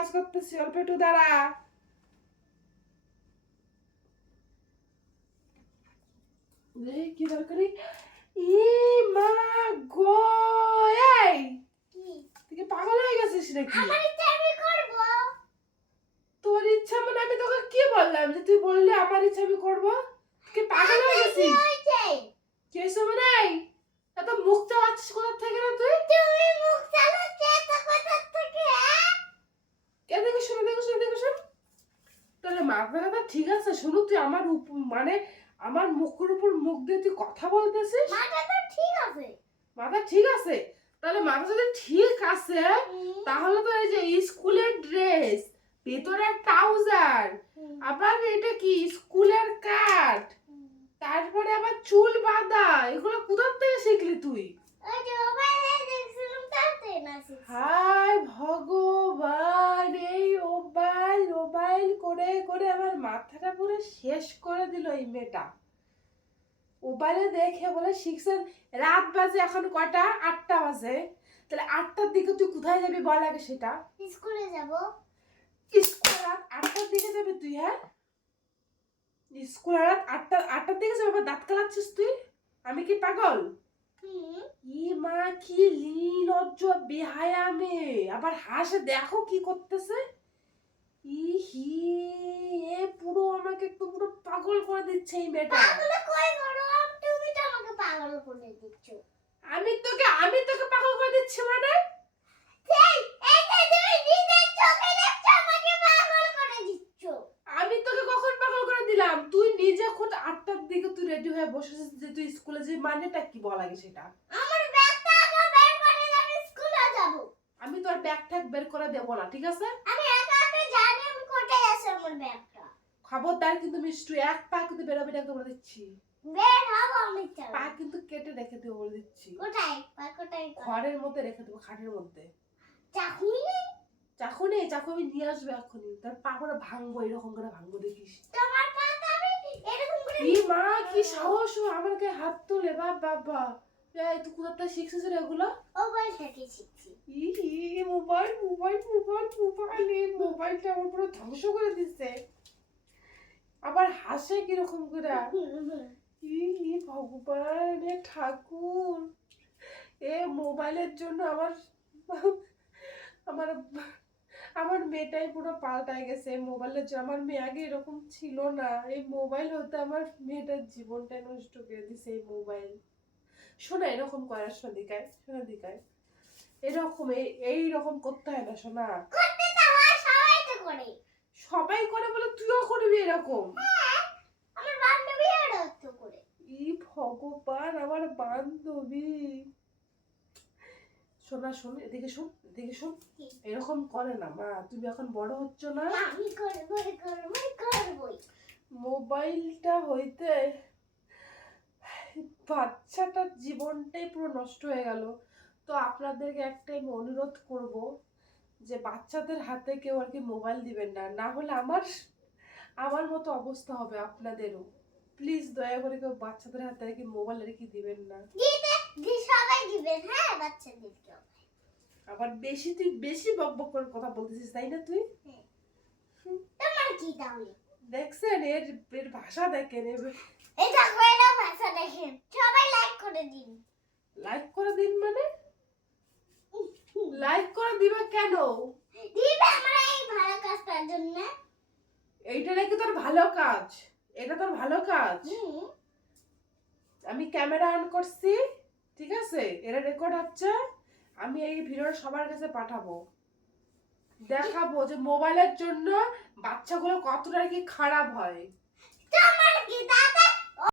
কাজ করতেছি, অল্প একটু দাঁড়া। কি দরকারি? ই মা গো, এই তুই কি পাগল হয়ে গেছিস নাকি? আমার ইচ্ছা আমি করব। তোর ইচ্ছা মানে আমি তোকে কি বললাম যে তুই বললি আমার ইচ্ছা আমি করব? তুই কি পাগল হয়ে গেছিস? কেসব নাই। এত মুখ চালাচ্ছিস কোথা থেকে রে তুই? তুমি মুখ চালাচ্ছ এত কথা থেকে। এদিকে শোন, এদিকে শোন, এদিকে শোন। তাহলে মাথাটা ঠিক আছে? শুনু, তুই আমার মানে আমার মুখের উপর মুখ দিয়ে তুই কথা বলতেছিস? মাথা তো ঠিক আছে। মাথা ঠিক আছে? তাহলে মাথা যদি ঠিক আছে তাহলে তো এই যে স্কুলের ড্রেস, ভেতরে ট্রাউজার, আবার এটা কি স্কুলের কাট, তারপরে আবার চুল বাঁধা, এগুলো কোথা থেকে শিখলি তুই? ওই যে মোবাইলে দেখছিলাম তাতে না শিখছি। হায় ভগবান, এই মোবাইল মোবাইল করে করে আমার মাথাটা পুরো শেষ করে দিল এই মেয়েটা। মোবাইলে দেখে বলে শিখছেন। রাত বাজে এখন কটা? 8টা বাজে। তাহলে 8টার দিকে তুই কোথায় যাবি বল আগে সেটা? স্কুলে যাব। স্কুল রাত 8টার দিকে যাবি তুই? হ্যাঁ, স্কুল রাত 8টার দিকে যাবি? আবার দাঁত কালাচ্ছিস তুই? আমি কি পাগল? ই মা কি নির্লজ্জ বেহায়া মেয়ে, আবার হাসে, দেখো কি করতেছে। ইহি, এ পুরো আমাকে একটু পুরো পাগল করে দিচ্ছে এই মেয়েটা। পাগল কই করো? তুমি তো আমাকে পাগল করে দিচ্ছ। আমি তোকে পাগল করে দিচ্ছি মানে? সেই এই যে তুমি নিজের চোখে দেখছো আমাকে পাগল করে দিচ্ছ। আমি তোকে কখন পাগল করে দিলাম? তুই নিজে খোদ 8টার দিকে তুই রেডি হয়ে বসেছিস যে তুই স্কুলে যে মানেটা কি বল আগে সেটা? আমার ব্যাগটা আগে বের করে আমি স্কুলে যাব। আমি তোর ব্যাগ ট্যাগ বের করে দেবো না, ঠিক আছে? আমি একা একা জানি আমি কোথায় আছে আমার ব্যাগটা। খবরদার কিন্তু মিষ্টু, এক পা কিন্তু বেরোবি না, একদম বলে দিচ্ছি। বের হব আমি চল। পা কিন্তু কেটে রেখে দেবো বলে দিচ্ছি। কোথায়? কোথায়? ঘরের মধ্যে রেখে দেবো, খাটের মধ্যে। চাকুনি নেই? চাকু নেই, চাকু আমি নিয়ে আসবো এখনই। তার পা করে ভাঙবো, এরকম করে ভাঙবো, দেখিস। তোমার পাটা আমি এরকম করে ই মা কি সাহস ও আমার গায়ে হাত তোলে! বাবা, এই তুই কোথা থেকে শিখছিস রে এগুলো? মোবাইল থেকে শিখছি। মোবাইল মোবাইল মোবাইল মোবাইল, এই মোবাইলটা আমার পুরো ধ্বংস করে দিচ্ছে। আবার হাসে কিরকম করে! ভগবান, এ ঠাকুর, এ মোবাইলের জন্য আমার আমার আমার মেয়েটাই পুরো পাল্টায় গেছে মোবাইলের জন্য। আমার মেয়ে আগে এরকম ছিল না, এই মোবাইল হতে আমার মেয়েটার জীবনটাই নষ্ট করে দিছে এই মোবাইল। শোনা, এরকম করার সদিকায়, শোনা দিকায় এরকম এইরকম করতে হয় না শোনা। করতে তো হয়, সবাই তো করে। সবাই করে বলে তুইও করবি এরকম? হ্যাঁ, আমার বান্ধবীরা তো করে। ই ভগবান, আমার বান্ধবী! শোনা, শোন, এদিকে শোন, এদিকে শোন। এরকম করে না মা, তুমি এখন বড় হচ্ছ না। আমি করবই। মোবাইলটা হইতে বাচ্চাটার জীবনটাই পুরো নষ্ট হয়ে গেল। তো আপনাদেরকে একটাই অনুরোধ করব যে বাচ্চাদের হাতে কেউ আর কি মোবাইল দিবেন না, না হলে আমার মতো অবস্থা হবে আপনাদেরও। প্লিজ দয়া করে কেউ বাচ্চাদের হাতে আর কি মোবাইল আর কি দিবেন না। সবাই দিবেন, হ্যাঁ বাচ্চাদেরকে। আবার তুই বেশি বকবক করে কথা বলতেছিস, তাই না তুই? তোমার কি তাহলে? দেখছেন এর ভাষা দেখেন। এটা কয়লা ভাষা দেখেন। সবাই লাইক করে দিন। লাইক করে দিন মানে? লাইক করে দিবা কেন? দিবে আমরা এই ভালো কাজটার জন্য। এইটা নাকি তোর ভালো কাজ? এটা তোর ভালো কাজ? আমি ক্যামেরা অন করছি, ঠিক আছে, এরা রেকর্ড হচ্ছে। আমি এই ভিডিওটা সবার কাছে পাঠাবো, দেখাবো যে মোবাইলের জন্য বাচ্চাগুলো কতটা কি খারাপ হয়। তোমার কি দাদা